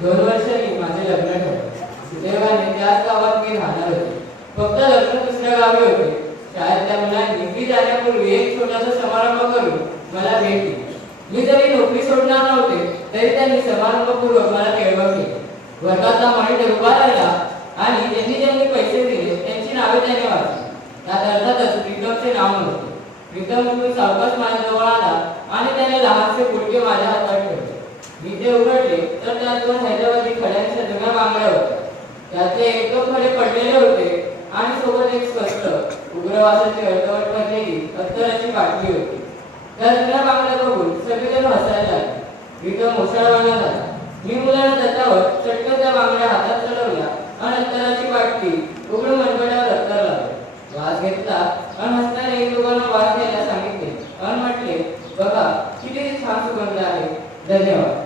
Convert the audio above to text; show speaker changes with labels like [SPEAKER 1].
[SPEAKER 1] दोन वर्षांनी माझे लग्न ठरले सुदैवाने त्याच गावात मी राहणार होते. फक्त लग्न दुसऱ्या गावी होते. शाळेतल्या मुलांनी मी जाण्यापूर्वी एक छोटासा समारंभ करून मला भेट दिली. मी जरी नोकरी सोडणार नव्हते तरी त्यांनी समारंभपूर्वक मला केळवळ केली. वर्गाचा मॉनिटर उभा राहिला आणि त्यांनी ज्यांनी पैसे दिले त्यांची नावे त्याने वाचली. त्यात अर्थातच प्रीतमचे नाव नव्हते. प्रीतम म्हणून सावकाश माझ्याजवळ आला आणि त्याने लहानसे गुडके माझ्या हातात ठेवले. विजे उघडले तर त्यात दोन हैदराबादी खड्यांच्या जुन्या बांगड्या होत्या. त्यातले एक दोन खडे पडलेले होते आणि सोबत एक स्पष्ट उग्रवासाची अर्धवट भरलेली अत्तराची बाटली होती. त्या जुन्या बांगड्या बघून सगळेजण हसायला लागले. प्रीतम मुसळवाना झाला. मी मुलांना त्याच्यावर चटकन त्या बांगड्या हातात चढवल्या आणि अत्तराची बाटली उघड मनगड्यावर अत्तर लावले. वास घेतला आणि हसताना एक दोघांना वास घ्यायला सांगितले आणि म्हटले बघा किती छान सुगंध आहे. धन्यवाद.